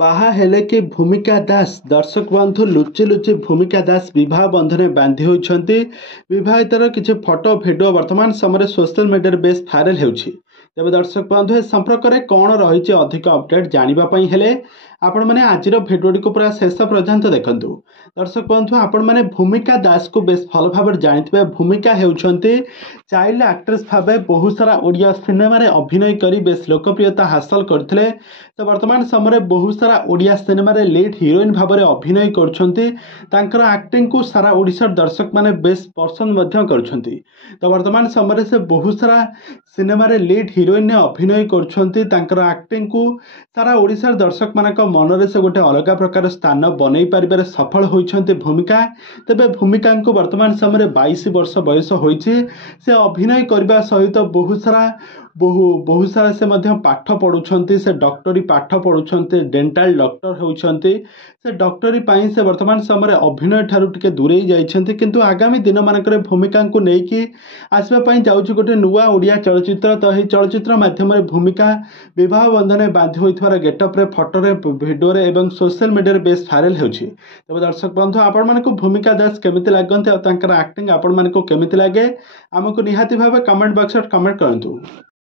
ବାହା ହେଲେ କି ଭୂମିକା ଦାସ ଦର୍ଶକ ବନ୍ଧୁ ଲୁଚି ଲୁଚି ଭୂମିକା ଦାସ ବିବାହ ବନ୍ଧନରେ ବାନ୍ଧି ହୋଇଛନ୍ତି। ବିବାହିତର କିଛି ଫଟୋ ଭିଡ଼ିଓ ବର୍ତ୍ତମାନ ସମୟରେ ସୋସିଆଲ ମିଡ଼ିଆରେ ବେଶ ଭାଇରାଲ ହେଉଛି। ତେବେ ଦର୍ଶକ ବନ୍ଧୁ ଏ ସମ୍ପର୍କରେ କ'ଣ ରହିଛି ଅଧିକ ଅପଡେଟ୍ ଜାଣିବା ପାଇଁ ହେଲେ ଆପଣମାନେ ଆଜିର ଭିଡ଼ିଓଟିକୁ ପୁରା ଶେଷ ପର୍ଯ୍ୟନ୍ତ ଦେଖନ୍ତୁ। ଦର୍ଶକ ବନ୍ଧୁ ଆପଣମାନେ ଭୂମିକା ଦାସକୁ ବେଶ ଭଲ ଭାବରେ ଜାଣିଥିବେ। ଭୂମିକା ହେଉଛନ୍ତି ଚାଇଲ୍ଡ ଆକ୍ଟ୍ରେସ୍ ଭାବେ ବହୁତ ସାରା ଓଡ଼ିଆ ସିନେମାରେ ଅଭିନୟ କରି ବେଶ ଲୋକପ୍ରିୟତା ହାସଲ କରିଥିଲେ। ତ ବର୍ତ୍ତମାନ ସମୟରେ ବହୁତ ସାରା ଓଡ଼ିଆ ସିନେମାରେ ଲିଡ୍ ହିରୋଇନ୍ ଭାବରେ ଅଭିନୟ କରୁଛନ୍ତି। ତାଙ୍କର ଆକ୍ଟିଂକୁ ସାରା ଓଡ଼ିଶାର ଦର୍ଶକମାନେ ବେଶ ପସନ୍ଦ ମଧ୍ୟ କରୁଛନ୍ତି। ତ ବର୍ତ୍ତମାନ ସମୟରେ ସେ ବହୁତ ସାରା ସିନେମାରେ ଲିଡ୍ ହିରୋଇନ୍ରେ ଅଭିନୟ କରୁଛନ୍ତି। ତାଙ୍କର ଆକ୍ଟିଂକୁ ସାରା ଓଡ଼ିଶାର ଦର୍ଶକମାନଙ୍କ ମନରେ ସେ ଗୋଟେ ଅଲଗା ପ୍ରକାର ସ୍ଥାନ ବନେଇ ପାରିବାରେ ସଫଳ ହୋଇଛନ୍ତି ଭୂମିକା। ତେବେ ଭୂମିକାଙ୍କୁ ବର୍ତ୍ତମାନ ସମୟରେ 22 ବର୍ଷ ବୟସ ହୋଇଛି। ସେ ଅଭିନୟ କରିବା ସହିତ ବହୁତ ସାରା ସେ ମଧ୍ୟ ପାଠ ପଢ଼ୁଛନ୍ତି। ସେ ଡକ୍ଟରୀ ପାଠ ପଢ଼ୁଛନ୍ତି, ଡେଣ୍ଟାଲ ଡକ୍ଟର ହେଉଛନ୍ତି। ସେ ଡକ୍ଟରୀ ପାଇଁ ସେ ବର୍ତ୍ତମାନ ସମୟରେ ଅଭିନୟ ଠାରୁ ଟିକେ ଦୂରେଇ ଯାଇଛନ୍ତି। କିନ୍ତୁ ଆଗାମୀ ଦିନମାନଙ୍କରେ ଭୂମିକାଙ୍କୁ ନେଇକି ଆସିବା ପାଇଁ ଯାଉଛି ଗୋଟେ ନୂଆ ଓଡ଼ିଆ ଚଳଚ୍ଚିତ୍ର। ତ ଏହି ଚଳଚ୍ଚିତ୍ର ମାଧ୍ୟମରେ ଭୂମିକା ବିବାହ ବନ୍ଧନରେ ବାନ୍ଧି ହୋଇଥିବାର ଗେଟଅପ୍ରେ, ଫଟୋରେ, ଭିଡ଼ିଓରେ ଏବଂ ସୋସିଆଲ ମିଡ଼ିଆରେ ବେଶ ଭାଇରାଲ ହେଉଛି। ତେବେ ଦର୍ଶକ ବନ୍ଧୁ ଆପଣମାନଙ୍କୁ ଭୂମିକା ଦାସ କେମିତି ଲାଗନ୍ତି ଆଉ ତାଙ୍କର ଆକ୍ଟିଂ ଆପଣମାନଙ୍କୁ କେମିତି ଲାଗେ ଆମକୁ ନିହାତି ଭାବେ କମେଣ୍ଟ ବକ୍ସରେ କମେଣ୍ଟ କରନ୍ତୁ।